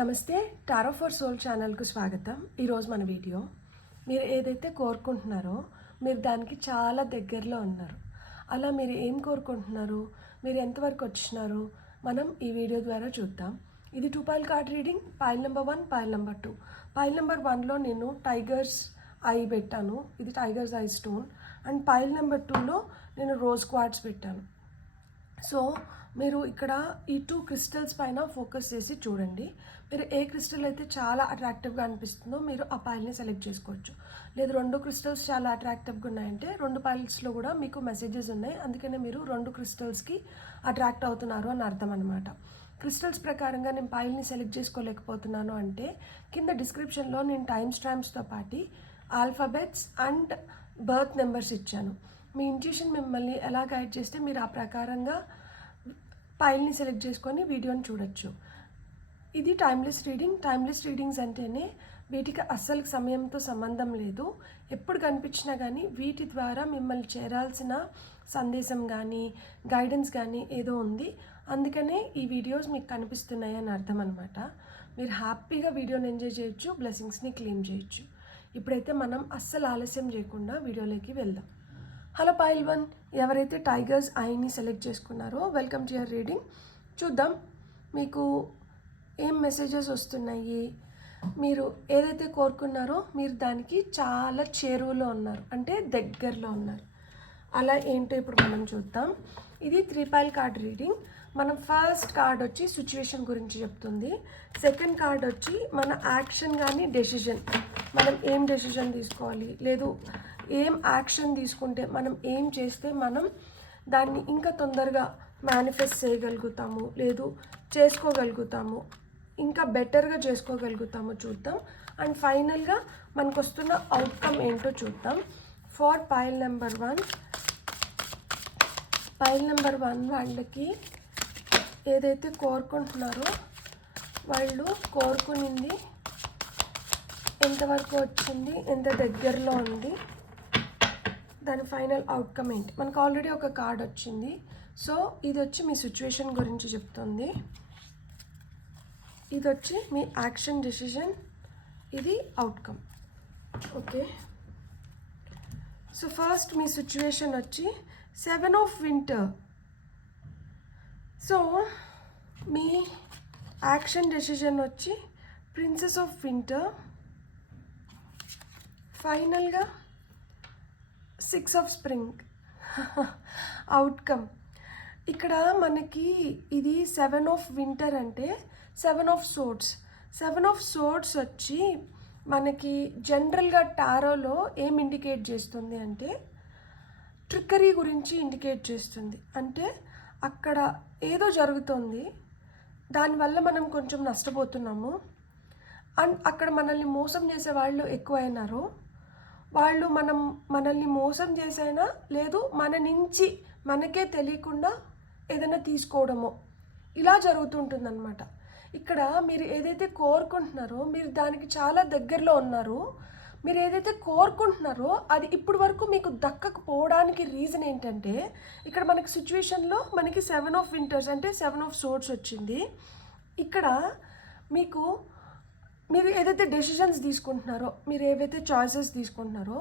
నమస్తే, tarot for soul ఛానల్కు స్వాగతం. ఈరోజు మన వీడియో, మీరు ఏదైతే కోరుకుంటున్నారో మీరు దానికి చాలా దగ్గరలో ఉన్నారు. అలా మీరు ఏం కోరుకుంటున్నారు, మీరు ఎంతవరకు వచ్చినారు, మనం ఈ వీడియో ద్వారా చూద్దాం. ఇది 2 pile card reading. Pile number 1, pile number 2. Pile number 1లో నేను టైగర్స్ ఐ పెట్టాను, ఇది tiger's eye stone. And pile number 2లో నేను రోజ్ క్వార్ట్స్ పెట్టాను. సో మీరు ఇక్కడ ఈ 2 క్రిస్టల్స్ పైన ఫోకస్ చేసి చూడండి. మీరు ఏ క్రిస్టల్ అయితే చాలా అట్రాక్టివ్గా అనిపిస్తుందో మీరు ఆ పైల్ని సెలెక్ట్ చేసుకోవచ్చు. లేదు 2 క్రిస్టల్స్ చాలా అట్రాక్టివ్గా ఉన్నాయంటే 2 పైల్స్లో కూడా మీకు మెసేజెస్ ఉన్నాయి, అందుకనే మీరు 2 క్రిస్టల్స్కి అట్రాక్ట్ అవుతున్నారు అని అర్థం అనమాట. క్రిస్టల్స్ ప్రకారంగా నేను పైల్ని సెలెక్ట్ చేసుకోలేకపోతున్నాను అంటే కింద డిస్క్రిప్షన్లో నేను టైమ్ స్టాంప్స్తో పాటు ఆల్ఫాబెట్స్ అండ్ బర్త్ నెంబర్స్ ఇచ్చాను. మీ ఇంట్యూషన్ మిమ్మల్ని ఎలా గైడ్ చేస్తే మీరు ఆ ప్రకారంగా పైల్ని సెలెక్ట్ చేసుకొని వీడియోని చూడొచ్చు. ఇది టైమ్లెస్ రీడింగ్. టైమ్లెస్ రీడింగ్స్ అంటేనే వీటికి అస్సలు సమయంతో సంబంధం లేదు. ఎప్పుడు కనిపించినా కానీ వీటి ద్వారా మిమ్మల్ని చేరాల్సిన సందేశం కానీ గైడెన్స్ కానీ ఏదో ఉంది, అందుకనే ఈ వీడియోస్ మీకు కనిపిస్తున్నాయి అని అర్థం అనమాట. మీరు హ్యాపీగా వీడియోని ఎంజాయ్ చేయొచ్చు, బ్లెస్సింగ్స్ని క్లెయిమ్ చేయొచ్చు. ఇప్పుడైతే మనం అస్సలు ఆలస్యం చేయకుండా వీడియోలోకి వెళ్దాం. హలో పైల్ 1, ఎవరైతే టైగర్స్ ఐని సెలెక్ట్ చేసుకున్నారో వెల్కమ్ టు యువర్ రీడింగ్. చూద్దాం మీకు ఏం మెసేజెస్ వస్తున్నాయి. మీరు ఏదైతే కోరుకున్నారో మీరు దానికి చాలా చేరువలో ఉన్నారు, అంటే దగ్గరలో ఉన్నారు. అలా ఏంటో ఇప్పుడు మనం చూద్దాం. ఇది 3 పైల్ కార్డ్ రీడింగ్. మనం ఫస్ట్ కార్డ్ వచ్చి సిచ్యువేషన్ గురించి చెప్తుంది. సెకండ్ కార్డ్ వచ్చి మన యాక్షన్ కానీ డెసిషన్, మనం ఏం డెసిషన్ తీసుకోవాలి, లేదు ఏం యాక్షన్ తీసుకుంటే మనం ఏం చేస్తే మనం దాన్ని ఇంకా తొందరగా మేనిఫెస్ట్ చేయగలుగుతాము, లేదు చేసుకోగలుగుతాము, ఇంకా బెటర్గా చేసుకోగలుగుతాము చూద్దాం. అండ్ ఫైనల్గా మనకు వస్తున్న అవుట్కమ్ ఏంటో చూద్దాం. For pile number 1, pile number 1 వాళ్ళకి ఏదైతే కోరుకుంటున్నారో వాళ్ళు కోరుకునింది ఎంతవరకు వచ్చింది, ఎంత దగ్గరలో ఉంది, దాని ఫైనల్ అవుట్కమ్ ఏంటి. మనకు ఆల్రెడీ ఒక కార్డ్ వచ్చింది. సో ఇది వచ్చి మీ సిచ్యువేషన్ గురించి చెప్తుంది, ఇది వచ్చి మీ యాక్షన్ డెసిషన్, ఇది అవుట్కమ్. ఓకే, సో ఫస్ట్ మీ సిచ్యువేషన్ వచ్చి 7 of winter. So me action decision వచ్చి ప్రిన్సెస్ ఆఫ్ వింటర్. ఫైనల్గా 6 ఆఫ్ స్ప్రింగ్. అవుట్కమ్ ఇక్కడ మనకి ఇది 7 ఆఫ్ వింటర్ అంటే 7 ఆఫ్ సోర్డ్స్. 7 ఆఫ్ సోర్డ్స్ వచ్చి మనకి జనరల్గా టారోలో ఏం ఇండికేట్ చేస్తుంది అంటే ట్రిక్కరీ గురించి ఇండికేట్ చేస్తుంది. అంటే అక్కడ ఏదో జరుగుతుంది, దానివల్ల మనం కొంచెం నష్టపోతున్నాము, అండ్ అక్కడ మనల్ని మోసం చేసే వాళ్ళు ఎక్కువైనారు. వాళ్ళు మనల్ని మోసం చేసైనా లేదు మన నుంచి మనకే తెలియకుండా ఏదైనా తీసుకోవడమో ఇలా జరుగుతుంటుందన్నమాట. ఇక్కడ మీరు ఏదైతే కోరుకుంటున్నారో మీరు దానికి చాలా దగ్గరలో ఉన్నారు. మీరు ఏదైతే కోరుకుంటున్నారో అది ఇప్పుడు వరకు మీకు దక్కకపోవడానికి రీజన్ ఏంటంటే ఇక్కడ మనకి సిచ్యువేషన్లో మనకి 7 ఆఫ్ వింటర్స్ అంటే 7 ఆఫ్ సోర్డ్స్ వచ్చింది. ఇక్కడ మీరు ఏదైతే డెసిషన్స్ తీసుకుంటున్నారో, మీరు ఏవైతే చాయిసెస్ తీసుకుంటున్నారో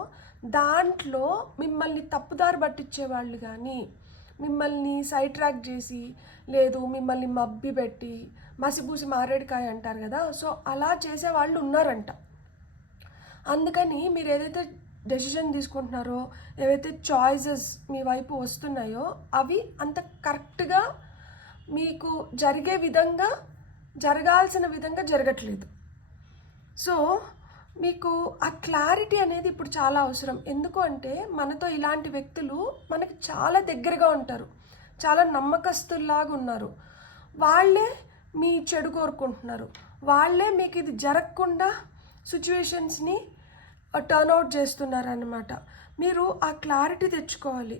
దాంట్లో మిమ్మల్ని తప్పుదారి పట్టించే వాళ్ళు కానీ, మిమ్మల్ని సైడ్ ట్రాక్ చేసి, లేదు మిమ్మల్ని మబ్బి పెట్టి మసిబూసి మారేడుకాయ అంటారు కదా, సో అలా చేసే వాళ్ళు ఉన్నారంట. అందుకని మీరు ఏదైతే డెసిషన్ తీసుకుంటున్నారో, ఏవైతే చాయిసెస్ మీ వైపు వస్తున్నాయో అవి అంత కరెక్ట్గా మీకు జరగాల్సిన విధంగా జరగట్లేదు. సో మీకు ఆ క్లారిటీ అనేది ఇప్పుడు చాలా అవసరం. ఎందుకు అంటే మనతో ఇలాంటి వ్యక్తులు మనకి చాలా దగ్గరగా ఉంటారు, చాలా నమ్మకస్తుల్లాగా ఉన్నారు. వాళ్ళే మీ చెడు కోరుకుంటున్నారు, వాళ్ళే మీకు ఇది జరగకుండా సిచ్యువేషన్స్ని టర్న్అవుట్ చేస్తున్నారన్నమాట. మీరు ఆ క్లారిటీ తెచ్చుకోవాలి.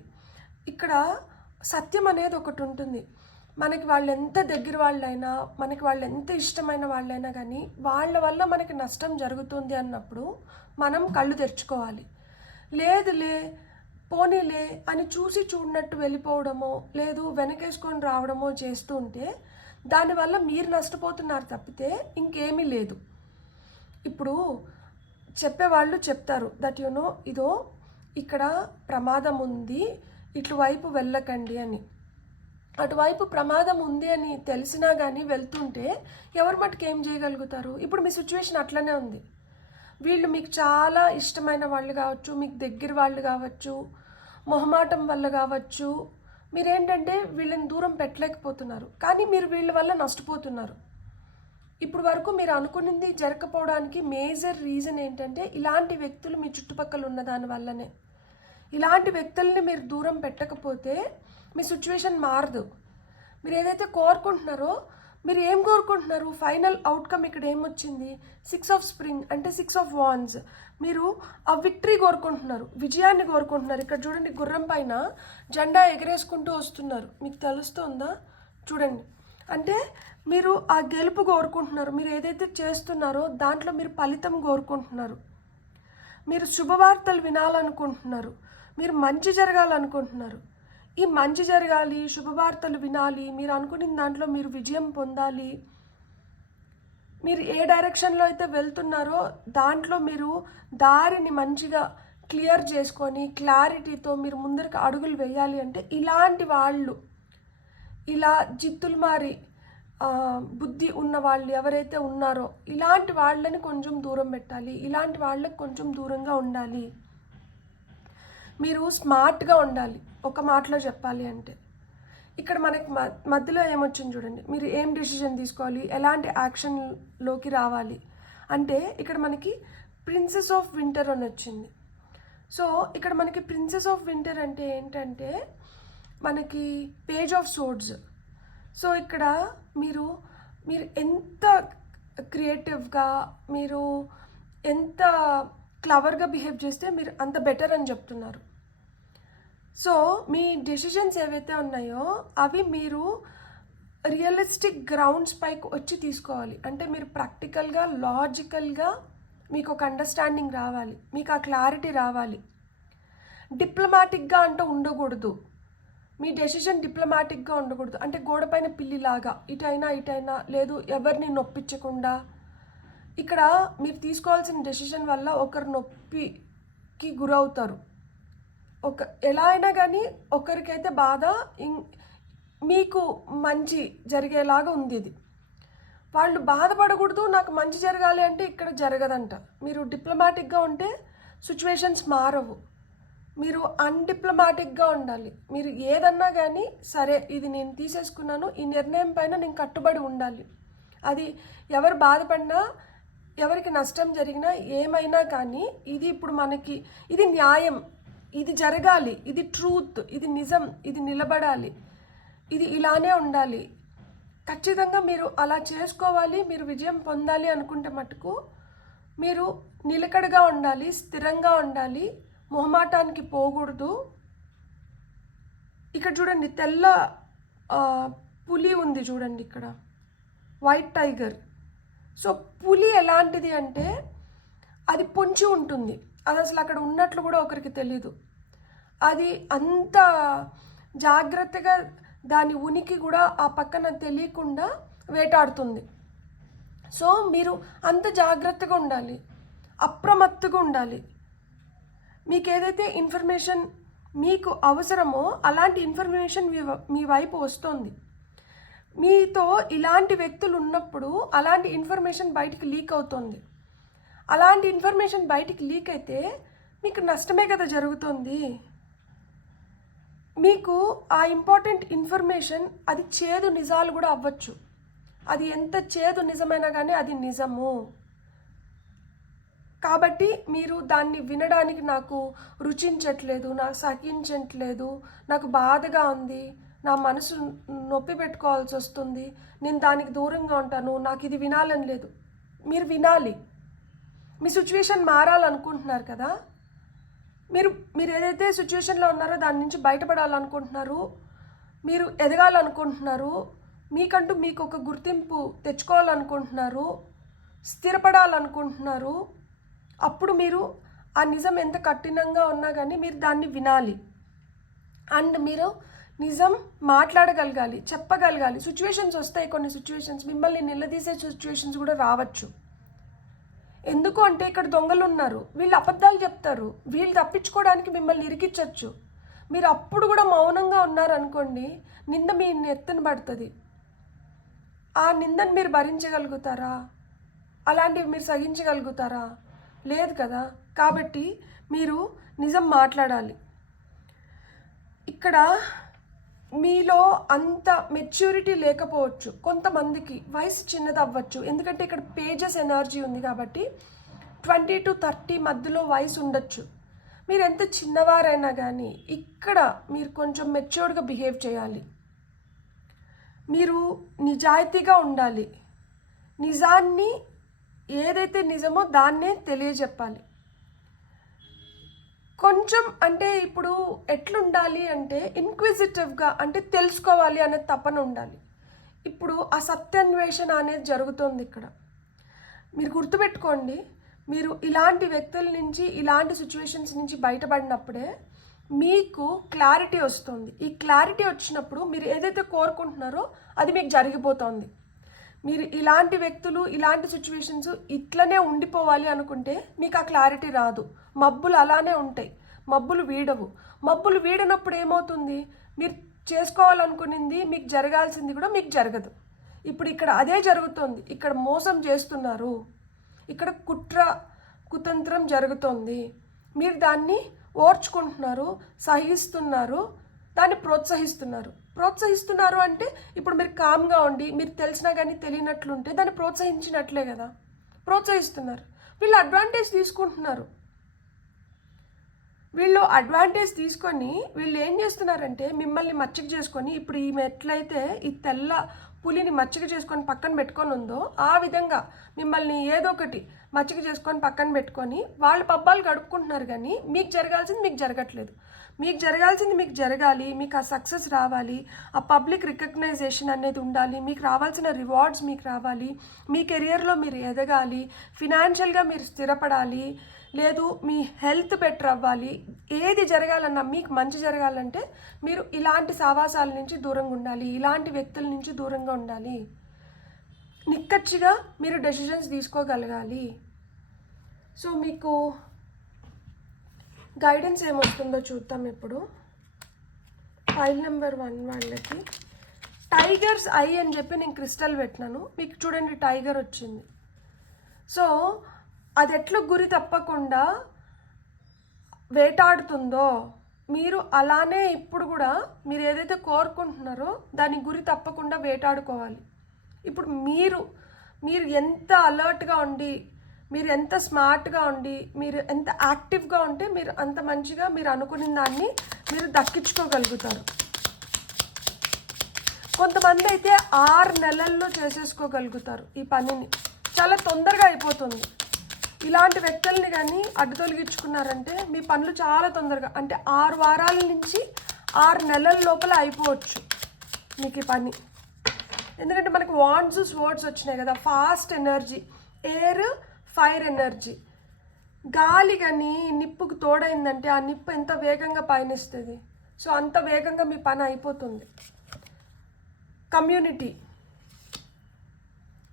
ఇక్కడ సత్యం అనేది ఒకటి ఉంటుంది. మనకి వాళ్ళు ఎంత దగ్గర వాళ్ళైనా, మనకి వాళ్ళు ఎంత ఇష్టమైన వాళ్ళైనా కానీ వాళ్ళ వల్ల మనకి నష్టం జరుగుతుంది అన్నప్పుడు మనం కళ్ళు తెరుచుకోవాలి. లేదులే పోనీలే అని చూసి చూడనట్టు వెళ్ళిపోవడమో, లేదు వెనకేసుకొని రావడమో చేస్తూ ఉంటే దానివల్ల మీరు నష్టపోతున్నారు తప్పితే ఇంకేమీ లేదు. ఇప్పుడు చెప్పేవాళ్ళు చెప్తారు దట్ ఇదో ఇక్కడ ప్రమాదం ఉంది, ఇటువైపు వెళ్ళకండి అని. అటువైపు ప్రమాదం ఉంది అని తెలిసినా కానీ వెళ్తుంటే ఎవరి మటుకు ఏం చేయగలుగుతారు? ఇప్పుడు మీ సిచ్యువేషన్ అట్లనే ఉంది. వీళ్ళు మీకు చాలా ఇష్టమైన వాళ్ళు కావచ్చు, మీకు దగ్గర వాళ్ళు కావచ్చు, మొహమాటం వల్ల కావచ్చు, మీరేంటంటే వీళ్ళని దూరం పెట్టలేకపోతున్నారు, కానీ మీరు వీళ్ళ వల్ల నష్టపోతున్నారు. ఇప్పుడు వరకు మీరు అనుకున్నది జరగకపోవడానికి మేజర్ రీజన్ ఏంటంటే ఇలాంటి వ్యక్తులు మీ చుట్టుపక్కల ఉన్న దాని వల్లనే. ఇలాంటి వ్యక్తుల్ని మీరు దూరం పెట్టకపోతే మీ సిచ్యువేషన్ మారదు. మీరు ఏదైతే కోరుకుంటున్నారో, మీరు ఏం కోరుకుంటున్నారు? ఫైనల్ అవుట్కమ్ ఇక్కడ ఏమొచ్చింది? 6 ఆఫ్ స్ప్రింగ్ అంటే 6 ఆఫ్ వాండ్స్. మీరు ఆ విక్టరీ కోరుకుంటున్నారు, విజయాన్ని కోరుకుంటున్నారు. ఇక్కడ చూడండి, గుర్రం పైన జెండా ఎగరేసుకుంటూ వస్తున్నారు, మీకు తెలుస్తుందా? చూడండి, అంటే మీరు ఆ గెలుపు కోరుకుంటున్నారు. మీరు ఏదైతే చేస్తున్నారో దాంట్లో మీరు ఫలితం కోరుకుంటున్నారు. మీరు శుభవార్తలు వినాలనుకుంటున్నారు, మీరు మంచి జరగాలనుకుంటున్నారు. ఈ మంచి జరగాలి, శుభవార్తలు వినాలి, మీరు అనుకున్న దాంట్లో మీరు విజయం పొందాలి. మీరు ఏ డైరెక్షన్లో అయితే వెళ్తున్నారో దాంట్లో మీరు దారిని మంచిగా క్లియర్ చేసుకొని క్లారిటీతో మీరు ముందరికి అడుగులు వేయాలి అంటే ఇలాంటి వాళ్ళు, ఇలా జిత్తులు మారి బుద్ధి ఉన్న వాళ్ళు ఎవరైతే ఉన్నారో ఇలాంటి వాళ్ళని కొంచెం దూరం పెట్టాలి, ఇలాంటి వాళ్ళకి కొంచెం దూరంగా ఉండాలి. మీరు స్మార్ట్గా ఉండాలి. ఒక మాటలో చెప్పాలి అంటే ఇక్కడ మనకి మధ్యలో ఏమొచ్చింది చూడండి, మీరు ఏం డెసిషన్ తీసుకోవాలి, ఎలాంటి యాక్షన్లోకి రావాలి అంటే ఇక్కడ మనకి ప్రిన్సెస్ ఆఫ్ వింటర్ అని వచ్చింది. సో ఇక్కడ మనకి ప్రిన్సెస్ ఆఫ్ వింటర్ అంటే ఏంటంటే మనకి పేజ్ ఆఫ్ సోర్డ్స్. సో ఇక్కడ మీరు ఎంత క్రియేటివ్గా, మీరు ఎంత క్లవర్గా బిహేవ్ చేస్తే మీరు అంత బెటర్ అని చెప్తున్నారు. సో మీ డెసిషన్స్ ఏవైతే ఉన్నాయో అవి మీరు రియలిస్టిక్ గ్రౌండ్స్ పైకి వచ్చి తీసుకోవాలి. అంటే మీరు ప్రాక్టికల్గా, లాజికల్గా మీకు ఒక అండర్స్టాండింగ్ రావాలి, మీకు ఆ క్లారిటీ రావాలి. డిప్లొమాటిక్గా అంటే ఉండకూడదు, మీ డెసిషన్ డిప్లొమాటిక్గా ఉండకూడదు. అంటే గోడపైన పిల్లిలాగా ఇటైనా లేదు, ఎవరిని నొప్పించకుండా. ఇక్కడ మీరు తీసుకోవాల్సిన డెసిషన్ వల్ల ఒకరు నొప్పికి గురవుతారు. ఎలా అయినా కానీ ఒకరికైతే బాధ, మీకు మంచి జరిగేలాగా ఉంది. ఇది వాళ్ళు బాధపడకూడదు, నాకు మంచి జరగాలి అంటే ఇక్కడ జరగదంట. మీరు డిప్లొమాటిక్గా ఉంటే సిచ్యువేషన్స్ మారవు. మీరు అన్డిప్లొమాటిక్గా ఉండాలి. మీరు ఏదన్నా కానీ సరే ఇది నేను తీసేసుకున్నాను, ఈ నిర్ణయం పైన నేను కట్టుబడి ఉండాలి. అది ఎవరు బాధపడినా, ఎవరికి నష్టం జరిగినా, ఏమైనా కానీ ఇది ఇప్పుడు మనకి ఇది న్యాయం, ఇది జరగాలి, ఇది ట్రూత్, ఇది నిజం, ఇది నిలబడాలి, ఇది ఇలానే ఉండాలి. ఖచ్చితంగా మీరు అలా చేసుకోవాలి. మీరు విజయం పొందాలి అనుకుంటే మటుకు మీరు నిలకడగా ఉండాలి, స్థిరంగా ఉండాలి, మొహమాటానికి పోకూడదు. ఇక్కడ చూడండి, తెల్ల పులి ఉంది చూడండి, ఇక్కడ వైట్ టైగర్. సో పులి ఎలాంటిది అంటే అది పొంచి ఉంటుంది, అది అసలు అక్కడ ఉన్నట్లు కూడా ఒకరికి తెలీదు. అది అంత జాగ్రత్తగా దాని ఉనికి కూడా ఆ పక్కన తెలియకుండా వేటాడుతుంది. సో మీరు అంత జాగ్రత్తగా ఉండాలి, అప్రమత్తుగా ఉండాలి. మీకు ఏదైతే ఇన్ఫర్మేషన్ మీకు అవసరమో అలాంటి ఇన్ఫర్మేషన్ మీ వైపు వస్తుంది. మీతో ఇలాంటి వ్యక్తులు ఉన్నప్పుడు అలాంటి ఇన్ఫర్మేషన్ బయటికి లీక్ అవుతుంది. అలాంటి ఇన్ఫర్మేషన్ బయటికి లీక్ అయితే మీకు నష్టమే కదా జరుగుతుంది. మీకు ఆ ఇంపార్టెంట్ ఇన్ఫర్మేషన్ అది చేదు నిజాలు కూడా అవ్వచ్చు. అది ఎంత చేదు నిజమైనా కానీ అది నిజము. కాబట్టి మీరు దాన్ని వినడానికి నాకు రుచించట్లేదు, నాకు సహించట్లేదు, నాకు బాధగా ఉంది, నా మనసు నొప్పి పెట్టుకోవాల్సి వస్తుంది, నేను దానికి దూరంగా ఉంటాను, నాకు ఇది వినాలని లేదు. మీరు వినాలి. మీ సిచ్యువేషన్ మారాలనుకుంటున్నారు కదా, మీరు ఏదైతే సిచ్యువేషన్లో ఉన్నారో దాని నుంచి బయటపడాలనుకుంటున్నారు, మీరు ఎదగాలనుకుంటున్నారు, మీకంటూ మీకు ఒక గుర్తింపు తెచ్చుకోవాలనుకుంటున్నారు, స్థిరపడాలనుకుంటున్నారు. అప్పుడు మీరు ఆ నిజం ఎంత కఠినంగా ఉన్నా కానీ మీరు దాన్ని వినాలి. అండ్ మీరు నిజం మాట్లాడగలగాలి, చెప్పగలగాలి. సిచ్యువేషన్స్ వస్తాయి, కొన్ని సిచ్యువేషన్స్ మిమ్మల్ని నిలదీసే సిచ్యువేషన్స్ కూడా రావచ్చు. ఎందుకు అంటే ఇక్కడ దొంగలు ఉన్నారు, వీళ్ళు అబద్ధాలు చెప్తారు, వీళ్ళు తప్పించుకోవడానికి మిమ్మల్ని ఇరికించవచ్చు. మీరు అప్పుడు కూడా మౌనంగా ఉన్నారనుకోండి, నింద మీ నెత్తిన పడుతుంది. ఆ నిందను మీరు భరించగలుగుతారా? అలాంటివి మీరు సహించగలుగుతారా? లేదు కదా. కాబట్టి మీరు నిజం మాట్లాడాలి. ఇక్కడ మీలో అంత మెచ్యూరిటీ లేకపోవచ్చు, కొంతమందికి వయసు చిన్నది అవ్వచ్చు. ఎందుకంటే ఇక్కడ పేజెస్ ఎనర్జీ ఉంది కాబట్టి 20 to 30 మధ్యలో వయసు ఉండొచ్చు. మీరు ఎంత చిన్నవారైనా కానీ ఇక్కడ మీరు కొంచెం మెచ్యూర్డ్గా బిహేవ్ చేయాలి. మీరు నిజాయితీగా ఉండాలి. నిజాన్ని, ఏదైతే నిజమో దాన్నే తెలియజెప్పాలి. కొంచెం అంటే ఇప్పుడు ఎట్లుండాలి అంటే ఇన్క్విజిటివ్గా, అంటే తెలుసుకోవాలి అనే తపన ఉండాలి. ఇప్పుడు ఆ సత్యాన్వేషణ అనేది జరుగుతుంది ఇక్కడ. మీరు గుర్తుపెట్టుకోండి, మీరు ఇలాంటి వ్యక్తుల నుంచి, ఇలాంటి సిచ్యువేషన్స్ నుంచి బయటపడినప్పుడే మీకు క్లారిటీ వస్తుంది. ఈ క్లారిటీ వచ్చినప్పుడు మీరు ఏదైతే కోరుకుంటున్నారో అది మీకు జరిగిపోతుంది. మీరు ఇలాంటి వ్యక్తులు, ఇలాంటి సిచ్యువేషన్స్ ఇట్లనే ఉండిపోవాలి అనుకుంటే మీకు ఆ క్లారిటీ రాదు. మబ్బులు అలానే ఉంటాయి, మబ్బులు వీడవు. మబ్బులు వీడనప్పుడు ఏమవుతుంది, మీరు చేసుకోవాలనుకునింది, మీకు జరగాల్సింది కూడా మీకు జరగదు. ఇప్పుడు ఇక్కడ అదే జరుగుతుంది. ఇక్కడ మోసం చేస్తున్నారు, ఇక్కడ కుట్ర కుతంత్రం జరుగుతోంది. మీరు దాన్ని ఓర్చుకుంటున్నారు, సహిస్తున్నారు, దాన్ని ప్రోత్సహిస్తున్నారు అంటే ఇప్పుడు మీరు కామ్గా ఉండి, మీరు తెలిసినా కానీ తెలియనట్లుంటే దాన్ని ప్రోత్సహించినట్లే కదా. ప్రోత్సహిస్తున్నారు. వీళ్ళు అడ్వాంటేజ్ తీసుకుంటున్నారు. వీళ్ళు అడ్వాంటేజ్ తీసుకొని వీళ్ళు ఏం చేస్తున్నారంటే మిమ్మల్ని మచ్చిక చేసుకొని, ఇప్పుడు ఈమె ఎట్లయితే ఈ తెల్ల పులిని మచ్చిక చేసుకొని పక్కన పెట్టుకొని ఉందో ఆ విధంగా మిమ్మల్ని ఏదో ఒకటి మచ్చిక చేసుకొని పక్కన పెట్టుకొని వాళ్ళ పబ్బాలు గడుపుకుంటున్నారు. కానీ మీకు జరగాల్సింది మీకు జరగట్లేదు. మీకు జరగాల్సింది మీకు జరగాలి, మీకు ఆ సక్సెస్ రావాలి, ఆ పబ్లిక్ రికగ్నైజేషన్ అనేది ఉండాలి, మీకు రావాల్సిన రివార్డ్స్ మీకు రావాలి, మీ కెరియర్లో మీరు ఎదగాలి, ఫినాన్షియల్గా మీరు స్థిరపడాలి, లేదు మీ హెల్త్ బెటర్ అవ్వాలి. ఏది జరగాలన్నా, మీకు మంచి జరగాలంటే మీరు ఇలాంటి సావాసాల నుంచి దూరంగా ఉండాలి, ఇలాంటి వ్యక్తుల నుంచి దూరంగా ఉండాలి. నిక్కచ్చిగా మీరు డెసిషన్స్ తీసుకోగలగాలి. సో మీకు గైడెన్స్ ఏమొస్తుందో చూద్దాం. ఇప్పుడు ఫైల్ నెంబర్ 1 వాళ్ళకి టైగర్స్ ఐ అని చెప్పి నేను క్రిస్టల్ పెట్టినాను. మీకు చూడండి టైగర్ వచ్చింది. సో అది ఎట్లా గురి తప్పకుండా వేటాడుతుందో మీరు అలానే ఇప్పుడు కూడా మీరు ఏదైతే కోరుకుంటున్నారో దాని గురి తప్పకుండా వేటాడుకోవాలి. ఇప్పుడు మీరు ఎంత అలర్ట్గా ఉండి, మీరు ఎంత స్మార్ట్గా ఉండి, మీరు ఎంత యాక్టివ్గా ఉంటే మీరు అంత మంచిగా మీరు అనుకున్న దాన్ని మీరు దక్కించుకోగలుగుతారు. కొంతమంది అయితే 6 నెలల్లో చేసేసుకోగలుగుతారు ఈ పనిని, చాలా తొందరగా అయిపోతుంది. ఇలాంటి వ్యక్తుల్ని కానీ అడ్డు తొలగించుకున్నారంటే మీ పనులు చాలా తొందరగా, అంటే 6 వారాల నుంచి 6 నెలల లోపల అయిపోవచ్చు మీకు ఈ పని. ఎందుకంటే మనకు వాండ్స్ స్వర్డ్స్ వచ్చినాయి కదా, fast energy, air fire energy. గాలి కానీ నిప్పుకు తోడైందంటే ఆ నిప్పు ఎంత వేగంగా పయనిస్తుంది. సో అంత వేగంగా మీ పని అయిపోతుంది. కమ్యూనిటీ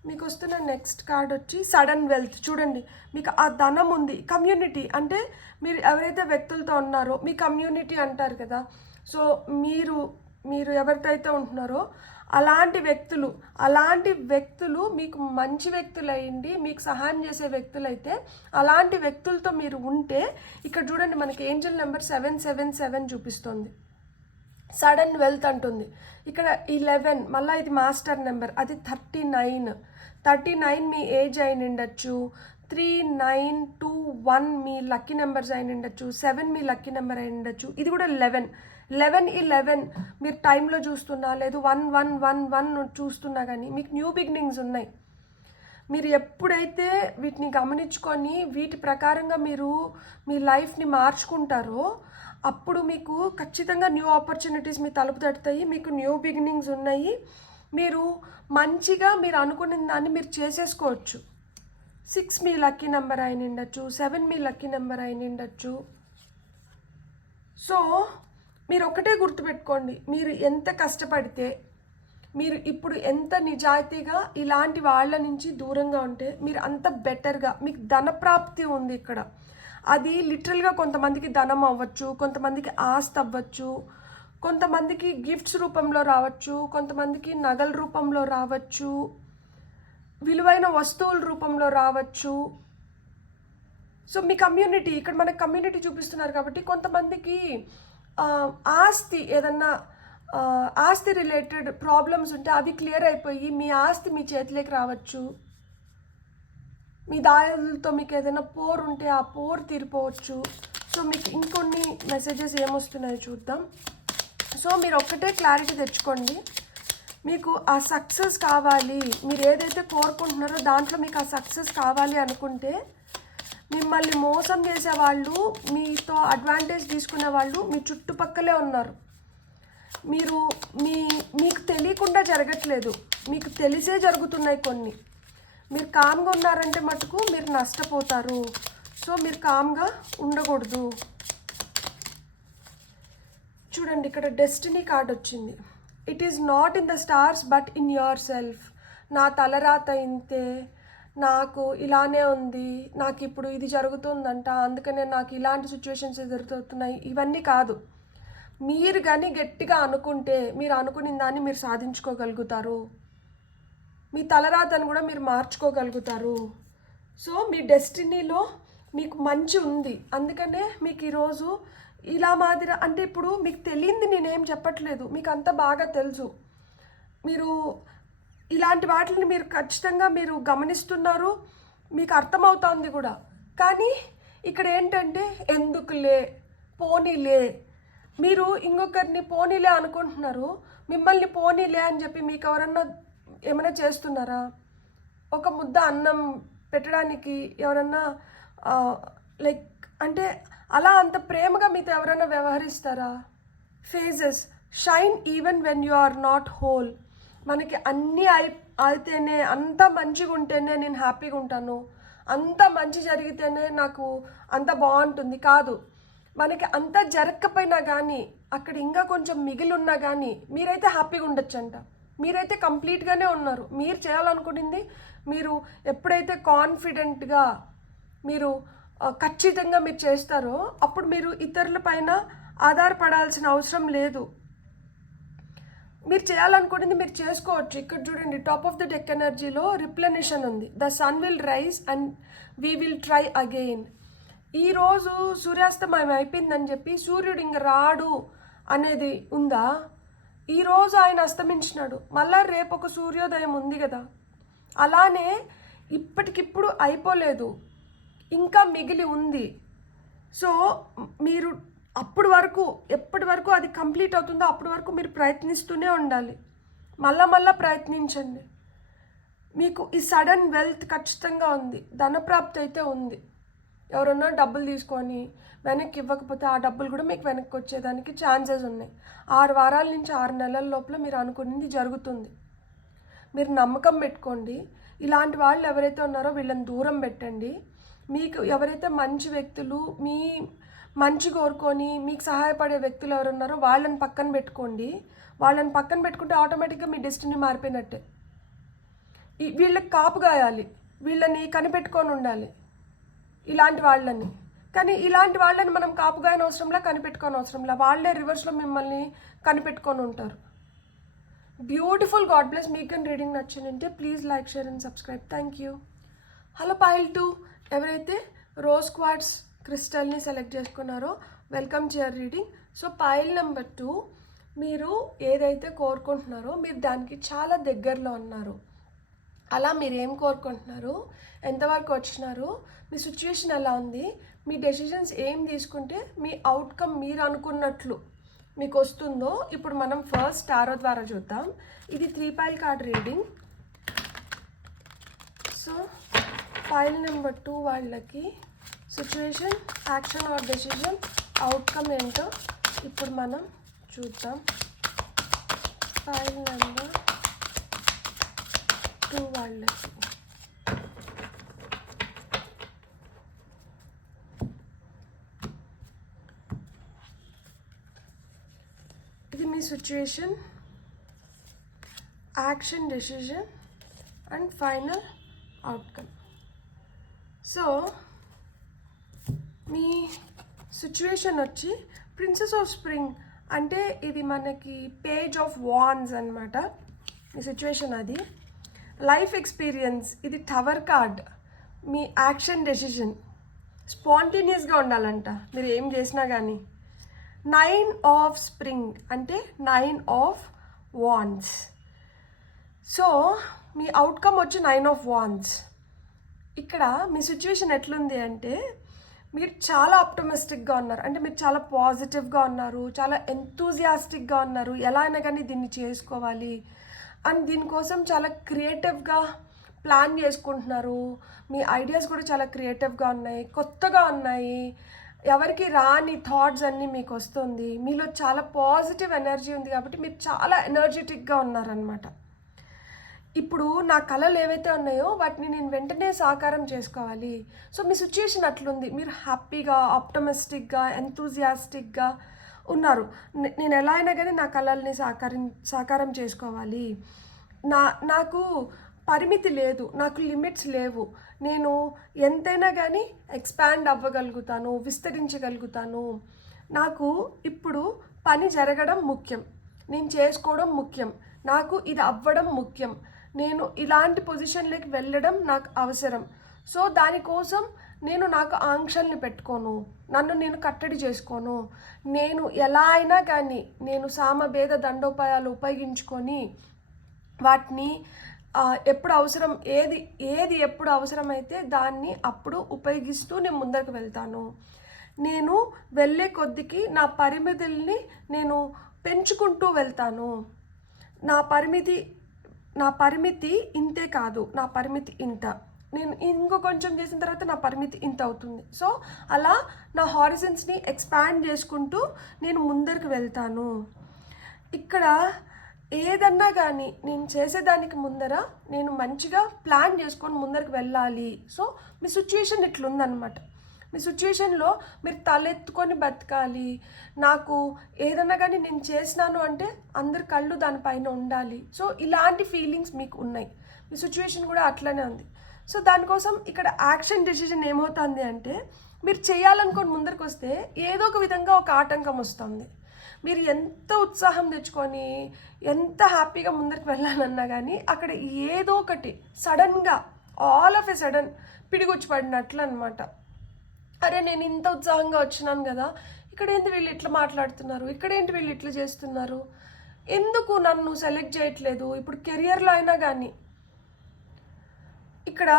మీకు వస్తున్న నెక్స్ట్ కార్డ్ వచ్చి సడన్ వెల్త్. చూడండి మీకు ఆ ధనం ఉంది. కమ్యూనిటీ అంటే మీరు ఎవరైతే వ్యక్తులతో ఉన్నారో మీ కమ్యూనిటీ అంటారు కదా. సో మీరు ఎవరితో ఉంటున్నారో అలాంటి వ్యక్తులు మీకు మంచి వ్యక్తులు అయ్యింది, మీకు సహాయం చేసే వ్యక్తులైతే అలాంటి వ్యక్తులతో మీరు ఉంటే, ఇక్కడ చూడండి మనకి ఏంజల్ నెంబర్ 777 చూపిస్తుంది. సడన్ వెల్త్ అంటుంది. ఇక్కడ 11 మళ్ళీ ఇది మాస్టర్ నెంబర్, అది 39 మీ ఏజ్ అయిన ఉండొచ్చు, 3921 మీ లక్కీ నెంబర్స్ అయిన ఉండొచ్చు, 7 మీ లక్కీ నెంబర్ అయిన ఉండొచ్చు. ఇది కూడా 11 మీరు టైంలో చూస్తున్నా, లేదు 1111 చూస్తున్నా కానీ మీకు న్యూ బిగినింగ్స్ ఉన్నాయి. మీరు ఎప్పుడైతే వీటిని గమనించుకొని వీటి ప్రకారంగా మీరు మీ లైఫ్ని మార్చుకుంటారో అప్పుడు మీకు ఖచ్చితంగా న్యూ ఆపర్చునిటీస్ మీ తలుపు తడతాయి. మీకు న్యూ బిగినింగ్స్ ఉన్నాయి. మీరు మంచిగా మీరు అనుకున్న దాన్ని మీరు చేసేసుకోవచ్చు. 6 మీ లక్కీ నెంబర్ అయిన ఉండొచ్చు, 7 మీ లక్కీ నెంబర్ అయిన ఉండొచ్చు. సో మీరు ఒక్కటే గుర్తుపెట్టుకోండి, మీరు ఎంత కష్టపడితే, మీరు ఇప్పుడు ఎంత నిజాయితీగా ఇలాంటి వాళ్ళ నుంచి దూరంగా ఉంటే మీరు అంత బెటర్గా, మీకు ధనప్రాప్తి ఉంది ఇక్కడ. అది లిటరల్గా కొంతమందికి ధనం అవ్వచ్చు, కొంతమందికి ఆస్తి అవ్వచ్చు, కొంతమందికి గిఫ్ట్స్ రూపంలో రావచ్చు, కొంతమందికి నగల రూపంలో రావచ్చు, విలువైన వస్తువుల రూపంలో రావచ్చు. సో మీ కమ్యూనిటీ, ఇక్కడ మనకు కమ్యూనిటీ చూపిస్తున్నారు కాబట్టి కొంతమందికి ఆస్తి, ఏదన్నా ఆస్తి రిలేటెడ్ ప్రాబ్లమ్స్ ఉంటే అవి క్లియర్ అయిపోయి మీ ఆస్తి మీ చేతిలోకి రావచ్చు. మీ దాయాలతో మీకు ఏదైనా పోర్ ఉంటే ఆ పోర్ తీరిపోవచ్చు. సో మీకు ఇంకొన్ని మెసేజెస్ ఏమొస్తున్నాయో చూద్దాం. సో మీరు ఒక్కటే క్లారిటీ తెచ్చుకోండి, మీకు ఆ సక్సెస్ కావాలి, మీరు ఏదైతే కోరుకుంటున్నారో దాంట్లో మీకు ఆ సక్సెస్ కావాలి అనుకుంటే మిమ్మల్ని మోసం చేసేవాళ్ళు, మీతో అడ్వాంటేజ్ తీసుకునే వాళ్ళు మీ చుట్టుపక్కలే ఉన్నారు. మీకు తెలియకుండా జరగట్లేదు, మీకు తెలిసే జరుగుతున్నాయి కొన్ని. మీరు కామ్గా ఉన్నారంటే మటుకు మీరు నష్టపోతారు. సో మీరు కామ్గా ఉండకూడదు. చూడండి, ఇక్కడ డెస్టినీ కార్డ్ వచ్చింది. It is not in the stars but in your self. నా తలరాత ఇంతే, నాకు ఇలానే ఉంది, నాకు ఇప్పుడు ఇది జరుగుతుందంట, అందుకనే నాకు ఇలాంటి సిచ్యువేషన్స్ ఎదురవుతున్నాయి, ఇవన్నీ కాదు. మీరు కానీ గట్టిగా అనుకుంటే మీరు అనుకున్న దాన్ని మీరు సాధించుకోగలుగుతారు. మీ తలరాతను కూడా మీరు మార్చుకోగలుగుతారు. సో మీ డెస్టినీలో మీకు మంచి ఉంది, అందుకనే మీకు ఈరోజు ఇలా మాదిరి, అంటే ఇప్పుడు మీకు తెలియంది నేనేం చెప్పట్లేదు, మీకు అంత బాగా తెలుసు. మీరు ఇలాంటి వాటిని మీరు ఖచ్చితంగా మీరు గమనిస్తున్నారు, మీకు అర్థమవుతుంది కూడా. కానీ ఇక్కడ ఏంటంటే ఎందుకులే, పోనీలే, మీరు ఇంకొకరిని పోనీలే అనుకుంటున్నారు, మిమ్మల్ని పోనీలే అని చెప్పి మీకు ఎవరన్నా ఏమైనా చేస్తున్నారా? ఒక ముద్ద అన్నం పెట్టడానికి ఎవరన్నా లైక్ అంటే అలా అంత ప్రేమగా మీతో ఎవరైనా వ్యవహరిస్తారా? Phases shine even when you are not whole. మనకి అన్నీ అయితేనే, అంత మంచిగా ఉంటేనే నేను హ్యాపీగా ఉంటాను, అంత మంచి జరిగితేనే నాకు అంత బాగుంటుంది కాదు. మనకి అంత జరగకపోయినా కానీ అక్కడ ఇంకా కొంచెం మిగిలి ఉన్నా కానీ మీరైతే హ్యాపీగా ఉండొచ్చంట. మీరైతే కంప్లీట్గానే ఉన్నారు. మీరు చేయాలనుకునింది మీరు ఎప్పుడైతే కాన్ఫిడెంట్గా మీరు ఖచ్చితంగా మీరు చేస్తారో అప్పుడు మీరు ఇతరుల పైన ఆధారపడాల్సిన అవసరం లేదు. మీరు చేయాలనుకునేది మీరు చేసుకోవచ్చు. ఇక్కడ చూడండి, టాప్ ఆఫ్ ద డెక్ ఎనర్జీలో రిప్లెనిషన్ ఉంది. The sun will rise and we will try again. ఈరోజు సూర్యాస్తమయం అయిపోయిందని చెప్పి సూర్యుడు ఇంక రాడు అనేది ఉందా? ఈరోజు ఆయన అస్తమించినాడు, మళ్ళా రేపు ఒక సూర్యోదయం ఉంది కదా. అలానే ఇప్పటికిప్పుడు అయిపోలేదు, ఇంకా మిగిలి ఉంది. సో మీరు అప్పటి వరకు, ఎప్పటి వరకు అది కంప్లీట్ అవుతుందో అప్పటి వరకు మీరు ప్రయత్నిస్తూనే ఉండాలి. మళ్ళా ప్రయత్నించండి. మీకు ఈ సడన్ వెల్త్ ఖచ్చితంగా ఉంది, ధనప్రాప్తి అయితే ఉంది. ఎవరన్నా డబ్బులు తీసుకొని వెనక్కి ఇవ్వకపోతే ఆ డబ్బులు కూడా మీకు వెనక్కి వచ్చేదానికి ఛాన్సెస్ ఉన్నాయి. 6 వారాల నుంచి 6 నెలల లోపల మీరు అనుకున్నది జరుగుతుంది. మీరు నమ్మకం పెట్టుకోండి. ఇలాంటి వాళ్ళు ఎవరైతే ఉన్నారో వీళ్ళని దూరం పెట్టండి. మీకు ఎవరైతే మంచి వ్యక్తులు, మీ మంచి కోరుకొని మీకు సహాయపడే వ్యక్తులు ఎవరున్నారో వాళ్ళని పక్కన పెట్టుకోండి. వాళ్ళని పక్కన పెట్టుకుంటే ఆటోమేటిక్గా మీ డెస్టినీ మారిపోయినట్టే. వీళ్ళకి కాపు గాయాలి, వీళ్ళని కనిపెట్టుకొని ఉండాలి ఇలాంటి వాళ్ళని. కానీ ఇలాంటి వాళ్ళని మనం కాపుగాయని అవసరంలా, కనిపెట్టుకోని అవసరంలా, వాళ్ళే రివర్స్లో మిమ్మల్ని కనిపెట్టుకొని ఉంటారు. బ్యూటిఫుల్. God bless. మీకు రీడింగ్ నచ్చిందంటే please like, share and subscribe. Thank you. Hello pile 2, ఎవరైతే రోజ్ క్వార్ట్స్ క్రిస్టల్ని సెలెక్ట్ చేసుకున్నారో welcome to your reading. So pile number 2, మీరు ఏదైతే కోరుకుంటున్నారో మీరు దానికి చాలా దగ్గరలో ఉన్నారు. అలా మీరు ఏం కోరుకుంటున్నారు, ఎంతవరకు వచ్చినారు, మీ సిచ్యువేషన్ ఎలా ఉంది, మీ డెసిషన్స్ ఏం తీసుకుంటే మీ అవుట్కమ్ మీరు అనుకున్నట్లు మీకు వస్తుందో ఇప్పుడు మనం ఫస్ట్ టారో ద్వారా చూద్దాం. ఇది 3 pile card reading. So pile number 2 వాళ్ళకి situation, action or decision, outcome ఏంటో ఇప్పుడు మనం చూద్దాం. పైల్ నెంబర్ 2 వాళ్ళకి situation, action, decision and final outcome. So మీ సిచ్యువేషన్ వచ్చి ప్రిన్సెస్ ఆఫ్ స్ప్రింగ్ అంటే ఇది మనకి పేజ్ ఆఫ్ వాన్స్ అనమాట. మీ సిచ్యువేషన్ అది. లైఫ్ ఎక్స్పీరియన్స్ ఇది టవర్ కార్డ్. మీ యాక్షన్ డెసిషన్ స్పాంటేనియస్గా ఉండాలంట మీరు ఏం చేసినా కానీ. 9 ఆఫ్ స్ప్రింగ్ అంటే 9 of wands. So me outcome వచ్చి 9 ఆఫ్ వాన్స్. ఇక్కడ మీ సిచ్యువేషన్ ఎట్లుంది అంటే మీరు చాలా ఆప్టమిస్టిక్గా ఉన్నారు, అంటే మీరు చాలా పాజిటివ్గా ఉన్నారు, చాలా ఎంతూజియాస్టిక్గా ఉన్నారు, ఎలా అయినా కానీ దీన్ని చేసుకోవాలి అండ్ దీనికోసం చాలా క్రియేటివ్గా ప్లాన్ చేసుకుంటున్నారు. మీ ఐడియాస్ కూడా చాలా క్రియేటివ్గా ఉన్నాయి, కొత్తగా ఉన్నాయి, ఎవరికి రాని థాట్స్ అన్నీ మీకు వస్తుంది. మీలో చాలా పాజిటివ్ ఎనర్జీ ఉంది కాబట్టి మీరు చాలా ఎనర్జెటిక్గా ఉన్నారనమాట. ఇప్పుడు నా కళలు ఏవైతే ఉన్నాయో వాటిని నేను వెంటనే సాకారం చేసుకోవాలి. సో మీ సిచ్యుయేషన్ అట్లుంది. మీరు హ్యాపీగా, ఆప్టమిస్టిక్గా, ఎంతూజియాస్టిక్గా ఉన్నారు. నేను ఎలా అయినా కానీ నా కళల్ని సాకారం చేసుకోవాలి. నాకు పరిమితి లేదు, నాకు లిమిట్స్ లేవు, నేను ఎంతైనా కానీ ఎక్స్పాండ్ అవ్వగలుగుతాను, విస్తరించగలుగుతాను. నాకు ఇప్పుడు పని జరగడం ముఖ్యం, నేను చేసుకోవడం ముఖ్యం, నాకు ఇది అవ్వడం ముఖ్యం, నేను ఇలాంటి పొజిషన్లోకి వెళ్ళడం నాకు అవసరం. సో దానికోసం నేను నాకు ఆంక్షల్ని పెట్టుకోను, నన్ను నేను కట్టడి చేసుకోను. నేను ఎలా అయినా కానీ నేను సామభేద దండోపాయాలు ఉపయోగించుకొని వాటిని ఎప్పుడు అవసరం ఏది ఎప్పుడు అవసరమైతే దాన్ని అప్పుడు ఉపయోగిస్తూ నేను ముందరకు వెళ్తాను. నేను వెళ్ళే కొద్దికి నా పరిమితుల్ని నేను పెంచుకుంటూ వెళ్తాను. నా పరిమితి ఇంతే కాదు, నా పరిమితి ఇంత, నేను ఇంకో కొంచెం చేసిన తర్వాత నా పరిమితి ఇంత అవుతుంది. సో అలా నా హారిజన్స్ని ఎక్స్పాండ్ చేసుకుంటూ నేను ముందరికి వెళ్తాను. ఇక్కడ ఏదన్నా కానీ నేను చేసేదానికి ముందర నేను మంచిగా ప్లాన్ చేసుకొని ముందరికి వెళ్ళాలి. సో మీ సిచ్యువేషన్ ఇట్లుందనమాట. మీ సిచ్యువేషన్లో మీరు తలెత్తుకొని బతకాలి. నాకు ఏదన్నా కానీ నేను చేసినాను అంటే అందరి కళ్ళు దానిపైన ఉండాలి. సో ఇలాంటి ఫీలింగ్స్ మీకు ఉన్నాయి. మీ సిచ్యువేషన్ కూడా అట్లనే ఉంది. సో దానికోసం ఇక్కడ యాక్షన్ డెసిషన్ ఏమవుతుంది అంటే మీరు చేయాలనుకొని ముందరికి వస్తే ఏదో ఒక విధంగా ఒక ఆటంకం వస్తుంది. మీరు ఎంత ఉత్సాహం తెచ్చుకొని ఎంత హ్యాపీగా ముందరికి వెళ్ళాలన్నా కానీ అక్కడ ఏదో ఒకటి సడన్గా ఆల్ ఆఫ్ ఎ సడన్ పిడిగుచ్చి పడినట్లు అనమాట. అరే నేను ఇంత ఉత్సాహంగా వచ్చినాను కదా, ఇక్కడేంటి వీళ్ళు ఇట్లా మాట్లాడుతున్నారు, ఇక్కడేంటి వీళ్ళు ఇట్లా చేస్తున్నారు, ఎందుకు నన్ను సెలెక్ట్ చేయట్లేదు. ఇప్పుడు కెరియర్లో అయినా కానీ ఇక్కడ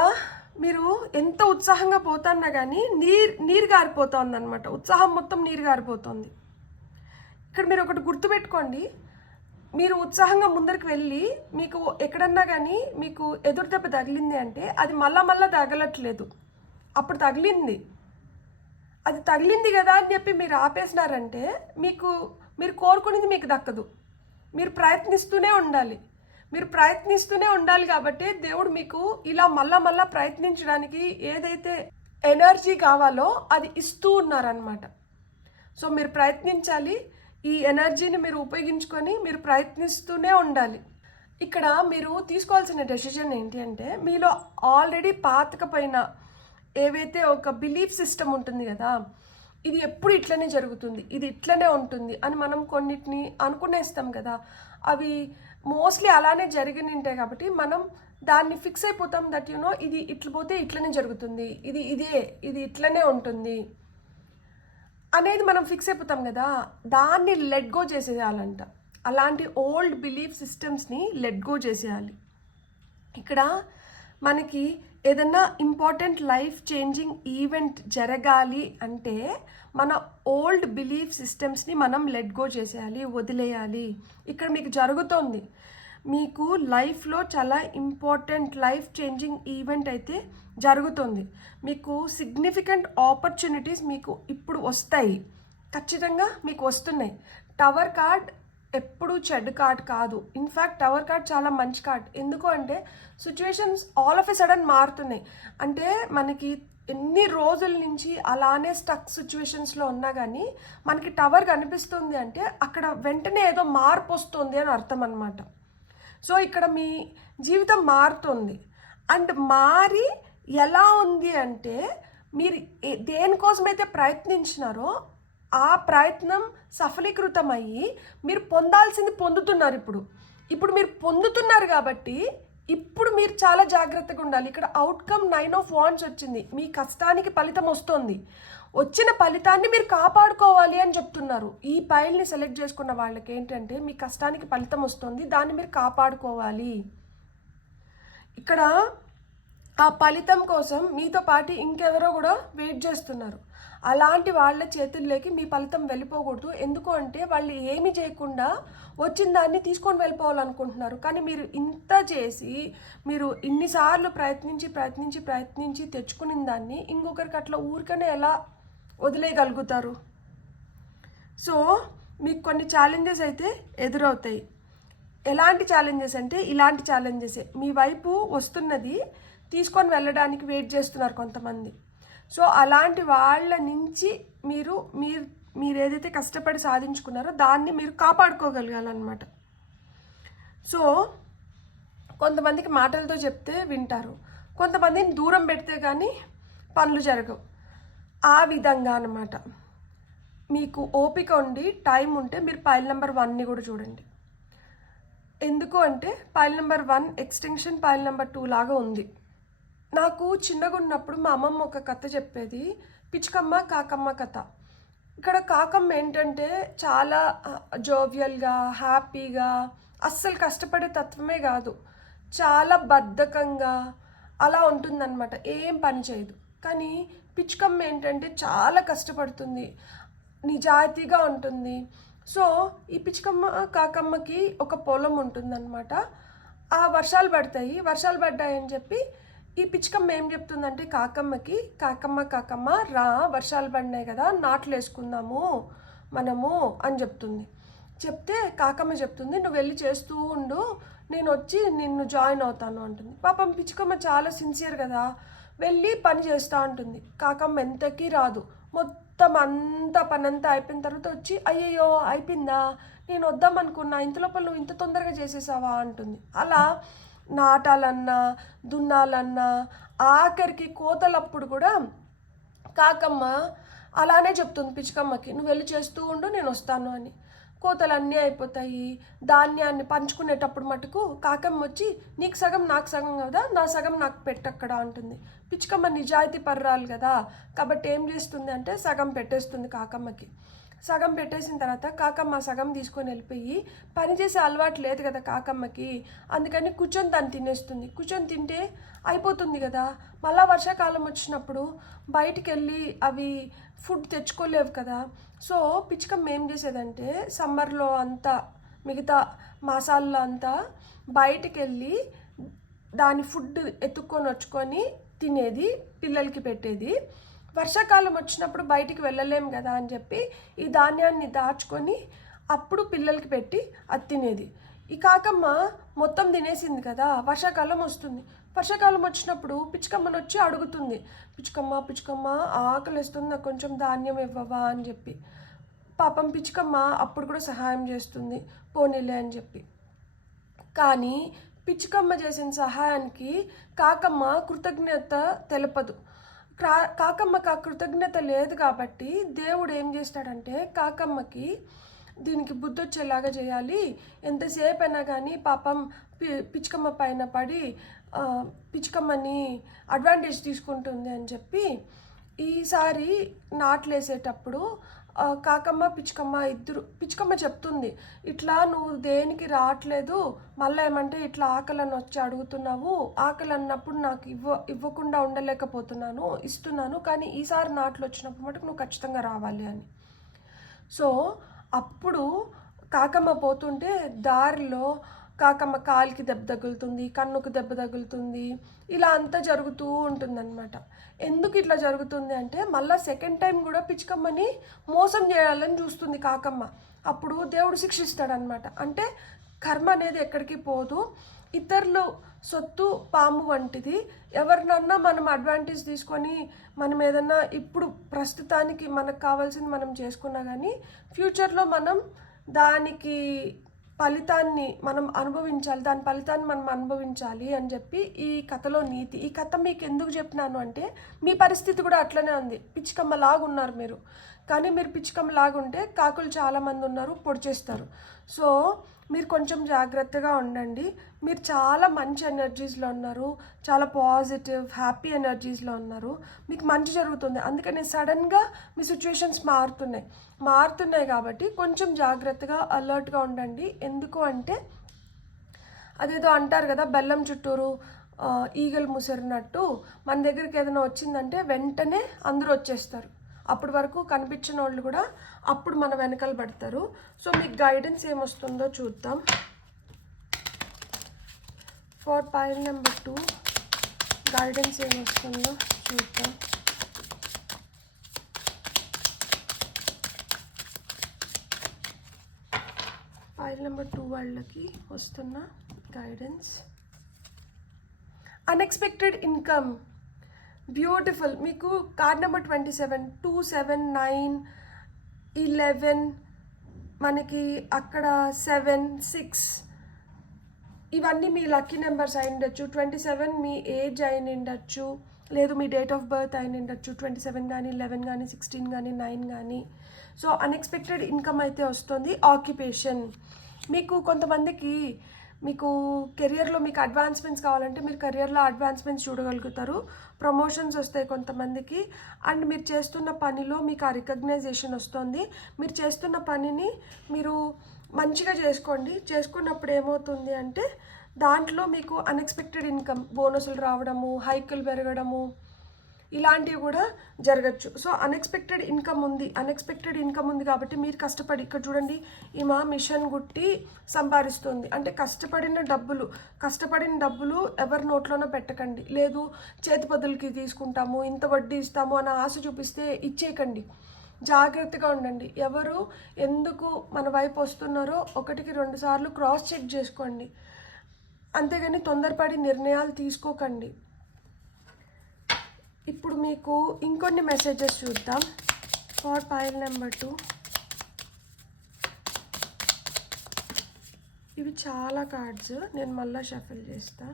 మీరు ఎంత ఉత్సాహంగా పోతున్నా కానీ నీరు గారిపోతుంది అనమాట. ఉత్సాహం మొత్తం నీరు గారిపోతుంది. ఇక్కడ మీరు ఒకటి గుర్తుపెట్టుకోండి, మీరు ఉత్సాహంగా ముందరికి వెళ్ళి మీకు ఎక్కడన్నా కానీ మీకు ఎదురు దెబ్బ తగిలింది అంటే అది మళ్ళా తగలట్లేదు. అప్పుడు అది తగిలింది కదా అని చెప్పి మీరు ఆపేసినారంటే మీరు కోరుకునేది మీకు దక్కదు. మీరు ప్రయత్నిస్తూనే ఉండాలి కాబట్టి దేవుడు మీకు ఇలా మళ్ళా ప్రయత్నించడానికి ఏదైతే ఎనర్జీ కావాలో అది ఇస్తూ ఉన్నారనమాట. సో మీరు ప్రయత్నించాలి, ఈ ఎనర్జీని మీరు ఉపయోగించుకొని మీరు ప్రయత్నిస్తూనే ఉండాలి. ఇక్కడ మీరు తీసుకోవాల్సిన డెసిషన్ ఏంటి అంటే మీలో ఆల్రెడీ పాతకపోయిన ఏవైతే ఒక బిలీఫ్ సిస్టమ్ ఉంటుంది కదా, ఇది ఎప్పుడు ఇట్లనే జరుగుతుంది, ఇది ఇట్లనే ఉంటుంది అని మనం కొన్నిటిని అనుకునేస్తాం కదా, అవి మోస్ట్లీ అలానే జరిగినంటాయి కాబట్టి మనం దాన్ని ఫిక్స్ అయిపోతాం. దట్ ఇది ఇట్లా పోతే ఇట్లనే జరుగుతుంది, ఇది ఇట్లనే ఉంటుంది అనేది మనం ఫిక్స్ అయిపోతాం కదా. దాన్ని లెట్ గో చేసేయాలంట. అలాంటి ఓల్డ్ బిలీఫ్ సిస్టమ్స్ని లెట్ గో చేసేయాలి. ఇక్కడ మనకి ఏదన్నా ఇంపార్టెంట్ లైఫ్ చేంజింగ్ ఈవెంట్ జరగాలి అంటే మన ఓల్డ్ బిలీఫ్ సిస్టమ్స్ని మనం లెట్ గో చేసేయాలి, వదిలేయాలి. ఇక్కడ మీకు జరుగుతోంది, మీకు లైఫ్లో చాలా ఇంపార్టెంట్ లైఫ్ చేంజింగ్ ఈవెంట్ అయితే జరుగుతుంది. మీకు సిగ్నిఫికెంట్ ఆపర్చునిటీస్ మీకు ఇప్పుడు వస్తాయి, ఖచ్చితంగా మీకు వస్తున్నాయి. టవర్ కార్డ్ ఎప్పుడు చెడ్డ కార్డ్ కాదు. ఇన్ఫ్యాక్ట్ టవర్ కార్డ్ చాలా మంచి కార్డ్. ఎందుకు అంటే situations all of a sudden మారుతున్నాయి. అంటే మనకి ఎన్ని రోజుల నుంచి అలానే స్టక్ సిచ్యువేషన్స్లో ఉన్నా కానీ మనకి టవర్ కనిపిస్తుంది అంటే అక్కడ వెంటనే ఏదో మార్పు వస్తుంది అని అర్థం అనమాట. సో ఇక్కడ మీ జీవితం మారుతుంది. అండ్ మారి ఎలా ఉంది అంటే మీరు దేనికోసమైతే ప్రయత్నించినారో ఆ ప్రయత్నం సఫలీకృతం అయ్యి మీరు పొందాల్సింది పొందుతున్నారు. ఇప్పుడు మీరు పొందుతున్నారు కాబట్టి ఇప్పుడు మీరు చాలా జాగ్రత్తగా ఉండాలి. ఇక్కడ అవుట్కమ్ 9 ఆఫ్ వాండ్స్ వచ్చింది. మీ కష్టానికి ఫలితం వస్తుంది. వచ్చిన ఫలితాన్ని మీరు కాపాడుకోవాలి అని చెప్తున్నారు. ఈ పైల్ని సెలెక్ట్ చేసుకున్న వాళ్ళకి ఏంటంటే మీ కష్టానికి ఫలితం వస్తుంది, దాన్ని మీరు కాపాడుకోవాలి. ఇక్కడ ఆ ఫలితం కోసం మీతో పాటు ఇంకెవరో కూడా వెయిట్ చేస్తున్నారు. అలాంటి వాళ్ళ చేతుల్లోకి మీ ఫలితం వెళ్ళిపోకూడదు. ఎందుకు అంటే వాళ్ళు ఏమి చేయకుండా వచ్చిన దాన్ని తీసుకొని వెళ్ళిపోవాలనుకుంటున్నారు. కానీ మీరు ఇంత చేసి మీరు ఇన్నిసార్లు ప్రయత్నించి తెచ్చుకున్న దాన్ని ఇంకొకరికి అట్లా ఊరికనే ఎలా వదిలేయగలుగుతారు? సో మీకు కొన్ని ఛాలెంజెస్ అయితే ఎదురవుతాయి. ఎలాంటి ఛాలెంజెస్ అంటే ఇలాంటి ఛాలెంజెసే. మీ వైపు వస్తున్నది తీసుకొని వెళ్ళడానికి వెయిట్ చేస్తున్నారు కొంతమంది. సో అలాంటి వాళ్ళ నుంచి మీరు ఏదైతే కష్టపడి సాధించుకున్నారో దాన్ని మీరు కాపాడుకోగలగాలన్నమాట. సో కొంతమందికి మాటలతో చెప్తే వింటారు, కొంతమందిని దూరం పెడితే కానీ పనులు జరగవు. ఆ విధంగా అన్నమాట. మీకు ఓపిక ఉండి టైం ఉంటే మీరు పైల్ నెంబర్ 1ని కూడా చూడండి. ఎందుకు అంటే pile number 1 extension pile number 2 లాగా ఉంది. నాకు చిన్నగా ఉన్నప్పుడు మా అమ్మమ్మ ఒక కథ చెప్పేది, పిచ్చుకమ్మ కాకమ్మ కథ. ఇక్కడ కాకమ్మ ఏంటంటే చాలా జోవియల్గా, హ్యాపీగా, అస్సలు కష్టపడే తత్వమే కాదు, చాలా బద్ధకంగా అలా ఉంటుందన్నమాట, ఏం పని చేయదు. కానీ పిచ్చుకమ్మ ఏంటంటే చాలా కష్టపడుతుంది, నిజాయితీగా ఉంటుంది. సో ఈ పిచ్చుకమ్మ కాకమ్మకి ఒక పొలం ఉంటుందన్నమాట. ఆ వర్షాలు పడ్డాయని చెప్పి ఈ పిచ్చుకమ్మ ఏం చెప్తుందంటే కాకమ్మకి, కాకమ్మ రా, వర్షాలు పడినాయి కదా, నాట్లు వేసుకుందాము మనము అని చెప్తే కాకమ్మ చెప్తుంది, నువ్వు వెళ్ళి చేస్తూ ఉండు, నేను వచ్చి నిన్ను జాయిన్ అవుతాను అంటుంది. పాపం పిచ్చుకమ్మ చాలా సిన్సియర్ కదా, వెళ్ళి పని చేస్తూ ఉంటుంది. కాకమ్మ ఎంతకీ రాదు. మొత్తం పనంతా అయిపోయిన తర్వాత వచ్చి, అయ్యయ్యో అయిపోయిందా, నేను వద్దామనుకున్నా, ఇంత లోపల నువ్వు ఇంత తొందరగా చేసేసావా అంటుంది. అలా నాటాలన్నా దున్నాలన్నా ఆఖరికి కోతలప్పుడు కూడా కాకమ్మ అలానే చెప్తుంది పిచ్చుకమ్మకి, నువ్వు వెళ్ళి చేస్తూ ఉండు, నేను వస్తాను అని. కోతలు అన్నీ అయిపోతాయి. ధాన్యాన్ని పంచుకునేటప్పుడు మటుకు కాకమ్మ వచ్చి, నీకు సగం నాకు సగం కదా, నా సగం నాకు పెట్టక్కడ అంటుంది. పిచ్చుకమ్మ నిజాయితీ పర్రాలు కదా, కాబట్టి ఏం చేస్తుంది అంటే సగం పెట్టేస్తుంది కాకమ్మకి. సగం పెట్టేసిన తర్వాత కాకమ్మ సగం తీసుకొని వెళ్ళిపోయి, పని చేసే అలవాటు లేదు కదా కాకమ్మకి, అందుకని కూర్చొని దాన్ని తినేస్తుంది. కూర్చొని తింటే అయిపోతుంది కదా, మళ్ళీ వర్షాకాలం వచ్చినప్పుడు బయటికి వెళ్ళి అవి ఫుడ్ తెచ్చుకోలేవు కదా. సో పిచ్చుకమ్మ ఏం చేసేదంటే సమ్మర్లో అంతా మిగతా మాసాల్లో అంతా బయటికి వెళ్ళి దాని ఫుడ్ ఎత్తుక్కొని వచ్చుకొని తినేది, పిల్లలకి పెట్టేది. వర్షాకాలం వచ్చినప్పుడు బయటికి వెళ్ళలేము కదా అని చెప్పి ఈ ధాన్యాన్ని దాచుకొని అప్పుడు పిల్లలకి పెట్టి అది తినేది. ఈ కాకమ్మ మొత్తం తినేసింది కదా, వర్షాకాలం వస్తుంది. వర్షాకాలం వచ్చినప్పుడు పిచ్చుకమ్మని వచ్చి అడుగుతుంది, పిచ్చుకమ్మ ఆకలి వేస్తుంది, నాకు కొంచెం ధాన్యం ఇవ్వవా అని చెప్పి. పాపం పిచ్చుకమ్మ అప్పుడు కూడా సహాయం చేస్తుంది, పోనీలే అని చెప్పి. కానీ పిచ్చుకమ్మ చేసిన సహాయానికి కాకమ్మ కృతజ్ఞత తెలపదు. కాకమ్మకి ఆ కృతజ్ఞత లేదు కాబట్టి దేవుడు ఏం చేస్తాడంటే కాకమ్మకి దీనికి బుద్ధి వచ్చేలాగా చేయాలి, ఎంతసేపు అయినా కానీ పాపం పిచ్చుకమ్మ పైన పడి పిచ్చుకమ్మని అడ్వాంటేజ్ తీసుకుంటుంది అని చెప్పి ఈసారి నాట్లు వేసేటప్పుడు కాకమ్మ పిచ్చుకమ్మ ఇద్దరు, పిచ్చుకమ్మ చెప్తుంది, ఇట్లా నువ్వు దేనికి రావట్లేదు, మళ్ళీ ఏమంటే ఇట్లా ఆకలిని వచ్చి అడుగుతున్నావు, ఆకలి అన్నప్పుడు నాకు ఇవ్వకుండా ఉండలేకపోతున్నాను, ఇస్తున్నాను, కానీ ఈసారి నాట్లు వచ్చినప్పుడు మటుకు నువ్వు ఖచ్చితంగా రావాలి అని. సో అప్పుడు కాకమ్మ పోతుంటే దారిలో కాకమ్మ కాలికి దెబ్బ తగులుతుంది, కన్నుకు దెబ్బ తగులుతుంది, ఇలా అంతా జరుగుతూ ఉంటుందన్నమాట. ఎందుకు ఇట్లా జరుగుతుంది అంటే మళ్ళీ సెకండ్ టైం కూడా పిచ్చుకమ్మని మోసం చేయాలని చూస్తుంది కాకమ్మ. అప్పుడు దేవుడు శిక్షిస్తాడనమాట. అంటే కర్మ అనేది ఎక్కడికి పోదు. ఇతరులు సొత్తు పాము వంటిది. ఎవరినన్నా మనం అడ్వాంటేజ్ తీసుకొని మనం ఏదన్నా ఇప్పుడు ప్రస్తుతానికి మనకు కావాల్సింది మనం చేసుకున్నా కానీ ఫ్యూచర్లో మనం దానికి ఫలితాన్ని మనం అనుభవించాలి, దాని ఫలితాన్ని మనం అనుభవించాలి అని చెప్పి ఈ కథలో నీతి. ఈ కథ మీకు ఎందుకు చెప్పినాను అంటే మీ పరిస్థితి కూడా అట్లనే ఉంది. పిచ్చుకమ్మలాగా ఉన్నారు మీరు, కానీ మీరు పిచ్చుకమ్మలాగుంటే కాకులు చాలామంది ఉన్నారు, పొడి చేస్తారు. సో మీరు కొంచెం జాగ్రత్తగా ఉండండి. మీరు చాలా మంచి ఎనర్జీస్లో ఉన్నారు, చాలా పాజిటివ్ హ్యాపీ ఎనర్జీస్లో ఉన్నారు, మీకు మంచి జరుగుతుంది. అందుకని సడన్గా మీ సిచ్యువేషన్స్ మారుతున్నాయి కాబట్టి కొంచెం జాగ్రత్తగా అలర్ట్గా ఉండండి. ఎందుకు అంటే అదేదో అంటారు కదా, బెల్లం చుట్టూరు ఈగలు ముసిరినట్టు మన దగ్గరికి ఏదైనా వచ్చిందంటే వెంటనే అందరూ వచ్చేస్తారు. అప్పటి వరకు కనిపించిన వాళ్ళు కూడా అప్పుడు మన వెనకాల పడతారు. సో మీకు గైడెన్స్ ఏమొస్తుందో చూద్దాం. ఫర్ పైల్ నెంబర్ 2 గైడెన్స్ ఏమొస్తుందో చూద్దాం. పైల్ నెంబర్ 2 వాళ్ళకి వస్తున్న గైడెన్స్. Unexpected income, beautiful. మీకు కార్డ్ నెంబర్ 27, 2, 7, 9, 11, మనకి అక్కడ 7, 6 ఇవన్నీ మీ లక్కీ నెంబర్స్ అయి ఉండొచ్చు. 27 మీ ఏజ్ అయి ఉండొచ్చు, లేదు మీ డేట్ ఆఫ్ బర్త్ అయి ఉండొచ్చు. 27 కానీ 11 కానీ 16 కానీ 9 కానీ. సో అన్ఎక్స్పెక్టెడ్ ఇన్కమ్ అయితే వస్తుంది. ఆక్యుపేషన్, మీకు కొంతమందికి మీకు కెరియర్లో మీకు అడ్వాన్స్మెంట్స్ కావాలంటే మీరు కెరియర్లో అడ్వాన్స్మెంట్స్ చూడగలుగుతారు. ప్రమోషన్స్ వస్తాయి కొంతమందికి. అండ్ మీరు చేస్తున్న పనిలో మీకు ఆ రికగ్నైజేషన్ వస్తుంది. మీరు చేస్తున్న పనిని మీరు మంచిగా చేసుకున్నప్పుడు ఏమవుతుంది అంటే దాంట్లో మీకు అన్ఎక్స్పెక్టెడ్ ఇన్కమ్, బోనసులు రావడము, హైకులు పెరగడము, ఇలాంటివి కూడా జరగచ్చు. సో అన్ఎక్స్పెక్టెడ్ ఇన్కమ్ ఉంది కాబట్టి మీరు కష్టపడి, ఇక్కడ చూడండి ఈమె మిషన్ గుట్టి సంపాదిస్తుంది అంటే కష్టపడిన డబ్బులు ఎవరి నోట్లోనో పెట్టకండి. లేదు చేతి పదులకి తీసుకుంటాము, ఇంత వడ్డీ ఇస్తాము అన్న ఆశ చూపిస్తే ఇచ్చేయకండి. జాగ్రత్తగా ఉండండి. ఎవరు ఎందుకు మన వైపు వస్తున్నారో 1కి 2 సార్లు క్రాస్ చెక్ చేసుకోండి. అంతేగాని తొందరపడి నిర్ణయాలు తీసుకోకండి. ఇప్పుడు మీకు ఇంకొన్ని మెసేజెస్ చూద్దాం. ఫర్ పైల్ నెంబర్ 2 ఇవి చాలా కార్డ్స్, నేను మళ్ళీ షఫిల్ చేస్తా.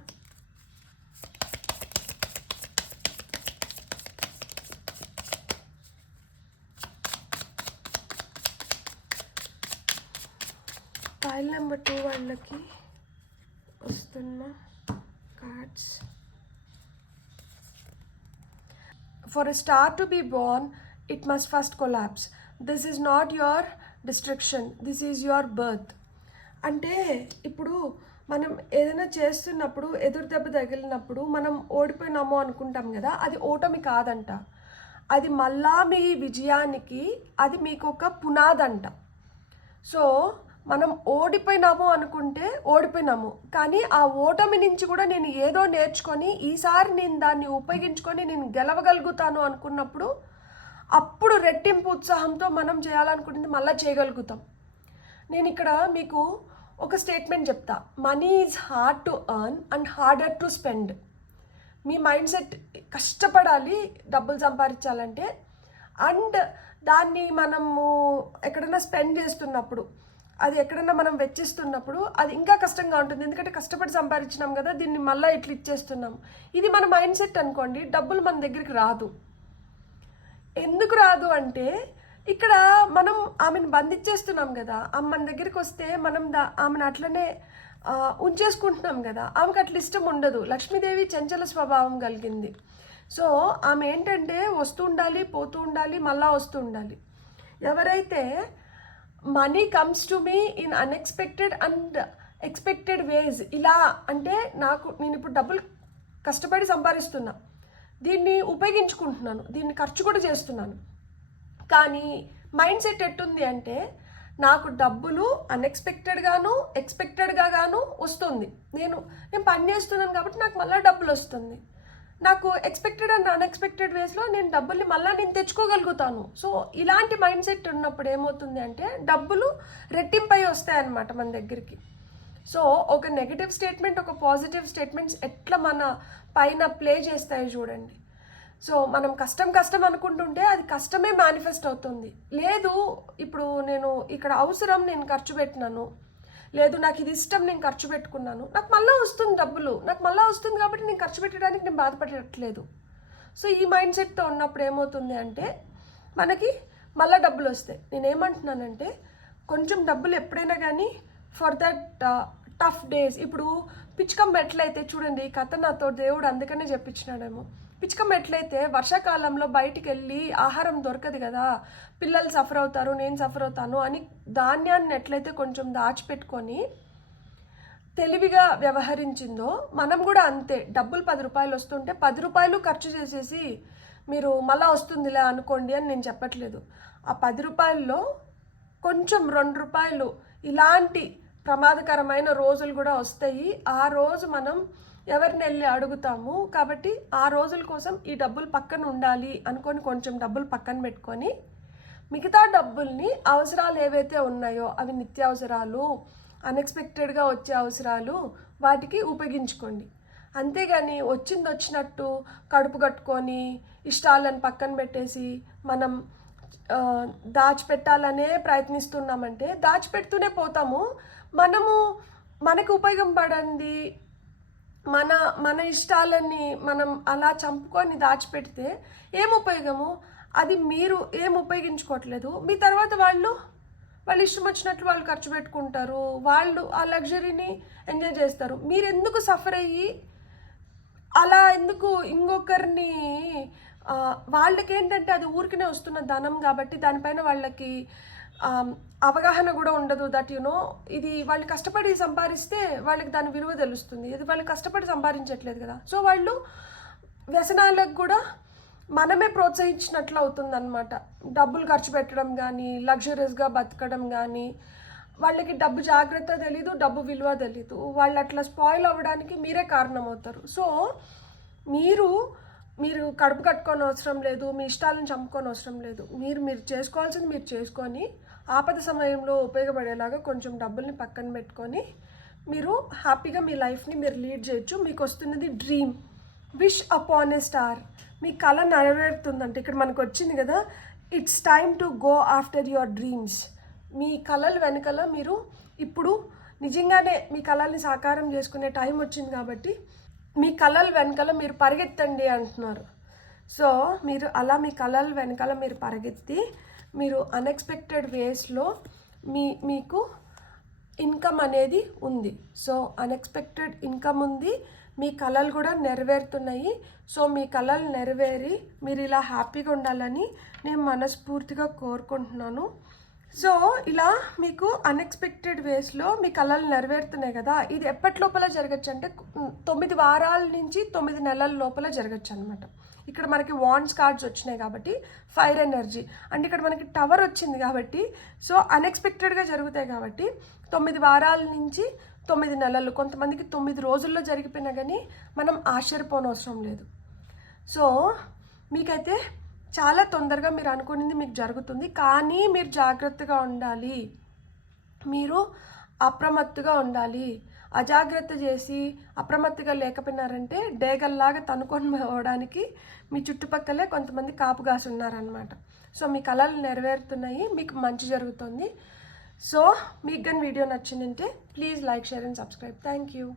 పైల్ నెంబర్ 2 వాళ్ళకి వస్తున్న cards. For a star to be born, it must first collapse. This is not your destruction, this is your birth. అంటే ఇప్పుడు మనం ఏదైనా చేస్తున్నప్పుడు ఎదురు దెబ్బ తగిలినప్పుడు మనం ఓడిపోయినామో అనుకుంటాం కదా, అది ఓటమి కాదంట. అది మళ్ళా మీ విజయానికి అది మీకు ఒక పునాదంట. సో మనం ఓడిపోయినాము అనుకుంటే ఓడిపోయినాము, కానీ ఆ ఓటమి నుంచి కూడా నేను ఏదో నేర్చుకొని ఈసారి నేను దాన్ని ఉపయోగించుకొని నేను గెలవగలుగుతాను అనుకున్నప్పుడు అప్పుడు రెట్టింపు ఉత్సాహంతో మనం చేయాలనుకుంటుంది మళ్ళీ చేయగలుగుతాం. నేను ఇక్కడ మీకు ఒక స్టేట్మెంట్ చెప్తా. Money is hard to earn and harder to spend. Me mind set కష్టపడాలి డబ్బులు సంపాదించాలంటే. అండ్ దాన్ని మనము ఎక్కడైనా స్పెండ్ చేస్తున్నప్పుడు, అది ఎక్కడన్నా మనం వెచ్చిస్తున్నప్పుడు అది ఇంకా కష్టంగా ఉంటుంది. ఎందుకంటే కష్టపడి సంపాదించినాం కదా, దీన్ని మళ్ళీ ఇట్లా ఇచ్చేస్తున్నాం. ఇది మన మైండ్ సెట్ అనుకోండి, డబ్బులు మన దగ్గరికి రాదు. ఎందుకు రాదు అంటే ఇక్కడ మనం ఆమెను బంధించేస్తున్నాం కదా. ఆమె మన దగ్గరికి వస్తే మనం ఆమెను అట్లనే ఉంచేసుకుంటున్నాం కదా. ఆమెకు అట్లా ఇష్టం ఉండదు. లక్ష్మీదేవి చంచల స్వభావం కలిగింది. సో ఆమె ఏంటంటే వస్తూ ఉండాలి, పోతూ ఉండాలి, మళ్ళా వస్తూ ఉండాలి. ఎవరైతే money comes to me in unexpected and expected ways, ఇలా అంటే నేను ఇప్పుడు డబ్బులు కష్టపడి సంపాదిస్తున్నా, దీన్ని ఉపయోగించుకుంటున్నాను, దీన్ని ఖర్చు కూడా చేస్తున్నాను, కానీ మైండ్ సెట్ ఎట్టుంది అంటే నాకు డబ్బులు అన్ఎక్స్పెక్టెడ్గాను ఎక్స్పెక్టెడ్గాను వస్తుంది. నేను పని చేస్తున్నాను కాబట్టి నాకు మళ్ళీ డబ్బులు వస్తుంది. నాకు ఎక్స్పెక్టెడ్ అండ్ అన్ఎక్స్పెక్టెడ్ వేస్లో నేను డబ్బుల్ని మళ్ళీ నేను తెచ్చుకోగలుగుతాను. సో ఇలాంటి మైండ్ సెట్ ఉన్నప్పుడు ఏమవుతుంది అంటే డబ్బులు రెట్టింపై వస్తాయన్నమాట మన దగ్గరికి. సో ఒక నెగిటివ్ స్టేట్మెంట్, ఒక పాజిటివ్ స్టేట్మెంట్స్ ఎట్లా మన పైన ప్లే చేస్తాయి చూడండి. సో మనం కష్టం అనుకుంటుంటే అది కష్టమే మేనిఫెస్ట్ అవుతుంది. లేదు ఇప్పుడు నేను ఇక్కడ అవసరం నేను ఖర్చు పెట్టినాను, లేదు నాకు ఇది ఇష్టం నేను ఖర్చు పెట్టుకున్నాను, నాకు మళ్ళీ వస్తుంది డబ్బులు, నాకు మళ్ళీ వస్తుంది కాబట్టి నేను ఖర్చు పెట్టడానికి నేను బాధపడట్లేదు. సో ఈ మైండ్ సెట్తో ఉన్నప్పుడు ఏమవుతుంది అంటే మనకి మళ్ళీ డబ్బులు వస్తాయి. నేనేమంటున్నానంటే కొంచెం డబ్బులు ఎప్పుడైనా కానీ ఫర్ దట్ టఫ్ డేస్. ఇప్పుడు పిచ్చుకం ఎట్లయితే చూడండి, ఈ కథ నాతో దేవుడు అందుకనే చెప్పించినాడేమో. పిచ్చుకం ఎట్లయితే వర్షాకాలంలో బయటికి వెళ్ళి ఆహారం దొరకదు కదా, పిల్లలు సఫర్ అవుతారు, నేను సఫర్ అవుతాను అని ధాన్యాన్ని ఎట్లయితే కొంచెం దాచిపెట్టుకొని తెలివిగా వ్యవహరించిందో మనం కూడా అంతే. డబ్బులు 10 రూపాయలు వస్తుంటే 10 రూపాయలు ఖర్చు చేసేసి మీరు మళ్ళీ వస్తుందిలే అనుకోండి అని నేను చెప్పట్లేదు. ఆ 10 రూపాయల్లో కొంచెం 2 రూపాయలు ఇలాంటి ప్రమాదకరమైన రోజులు కూడా వస్తాయి. ఆ రోజు మనం ఎవరిని వెళ్ళి అడుగుతాము కాబట్టి ఆ రోజుల కోసం ఈ డబ్బులు పక్కన ఉండాలి అనుకొని కొంచెం డబ్బులు పక్కన పెట్టుకొని మిగతా డబ్బుల్ని అవసరాలు ఏవైతే ఉన్నాయో అవి నిత్యావసరాలు, అన్ఎక్స్పెక్టెడ్గా వచ్చే అవసరాలు, వాటికి ఉపయోగించుకోండి. అంతేగాని వచ్చినట్టు కడుపు కట్టుకొని ఇష్టాలను పక్కన పెట్టేసి మనం దాచిపెట్టాలనే ప్రయత్నిస్తున్నామంటే దాచిపెడుతూనే పోతాము. మనకు ఉపయోగపడండి మన ఇష్టాలని మనం అలా చంపుకొని దాచిపెడితే ఏం ఉపయోగము? అది మీరు ఏం ఉపయోగించుకోవట్లేదు. మీ తర్వాత వాళ్ళు ఇష్టం వచ్చినట్లు వాళ్ళు ఖర్చు పెట్టుకుంటారు, వాళ్ళు ఆ లగ్జరీని ఎంజాయ్ చేస్తారు. మీరు ఎందుకు సఫర్ అయ్యి అలా ఎందుకు ఇంకొకరిని వాళ్ళకి ఏంటంటే అది ఊరికనే వస్తున్న ధనం కాబట్టి దానిపైన వాళ్ళకి అవగాహన కూడా ఉండదు. దట్ ఇది వాళ్ళు కష్టపడి సంపాదిస్తే వాళ్ళకి దాని విలువ తెలుస్తుంది. ఇది వాళ్ళు కష్టపడి సంపాదించట్లేదు కదా. సో వాళ్ళు వ్యసనాలకు కూడా మనమే ప్రోత్సహించినట్లు అవుతుంది అనమాట. డబ్బులు ఖర్చు పెట్టడం కానీ, లగ్జరీస్గా బతకడం కానీ, వాళ్ళకి డబ్బు జాగ్రత్త తెలీదు, డబ్బు విలువ తెలీదు. వాళ్ళు అట్లా స్పాయిల్ అవ్వడానికి మీరే కారణం అవుతారు. సో మీరు కడుపు కట్టుకొని అవసరం లేదు, మీ ఇష్టాలను చంపుకొని అవసరం లేదు. మీరు చేసుకోవాల్సింది మీరు చేసుకొని ఆపద సమయంలో ఉపయోగపడేలాగా కొంచెం డబ్బుల్ని పక్కన పెట్టుకొని మీరు హ్యాపీగా మీ లైఫ్ని మీరు లీడ్ చేయొచ్చు. మీకు వస్తున్నది dream, wish upon a star. మీ కళ నెరవేరుతుందంటే ఇక్కడ మనకు వచ్చింది కదా, it's time to go after your dreams. మీ కళల వెనకాల మీరు ఇప్పుడు నిజంగానే మీ కళల్ని సాకారం చేసుకునే టైం వచ్చింది కాబట్టి మీ కళల వెనకాల మీరు పరిగెత్తండి అంటున్నారు. సో మీరు అలా మీ కళల వెనకాల మీరు పరిగెత్తి మీరు అన్ఎక్స్పెక్టెడ్ వేస్లో మీకు ఇన్కమ్ అనేది ఉంది. సో అన్ఎక్స్పెక్టెడ్ ఇన్కమ్ ఉంది, మీ కళలు కూడా నెరవేరుతున్నాయి. సో మీ కళలు నెరవేరి మీరు ఇలా హ్యాపీగా ఉండాలని నేను మనస్ఫూర్తిగా కోరుకుంటున్నాను. సో ఇలా మీకు అన్ఎక్స్పెక్టెడ్ వేస్లో మీ కళలు నెరవేరుతున్నాయి కదా. ఇది ఎప్పటి లోపల జరగచ్చు అంటే 9 వారాల నుంచి 9 నెలల లోపల జరగచ్చు అనమాట. ఇక్కడ మనకి వాండ్స్ కార్డ్స్ వచ్చినాయి కాబట్టి ఫైర్ ఎనర్జీ అంటే ఇక్కడ మనకి టవర్ వచ్చింది కాబట్టి సో అన్ఎక్స్పెక్టెడ్గా జరుగుతాయి కాబట్టి 9 వారాల నుంచి 9 నెలలు, కొంతమందికి 9 రోజుల్లో జరిగిపోయినా కానీ మనం ఆశ్చర్యపోనవసరం లేదు. సో మీకైతే చాలా తొందరగా మీరు అనుకునేది మీకు జరుగుతుంది. కానీ మీరు జాగ్రత్తగా ఉండాలి, మీరు అప్రమత్తుగా ఉండాలి. అజాగ్రత్త చేసి అప్రమత్తుగా లేకపోయినారంటే డేగల్లాగా తనుకొని పోవడానికి మీ చుట్టుపక్కలే కొంతమంది కాపుగాసి ఉన్నారనమాట. సో మీ కళలు నెరవేరుతున్నాయి, మీకు మంచి జరుగుతుంది. సో మీకు కానీ వీడియో నచ్చిందంటే please like, share and subscribe. Thank you.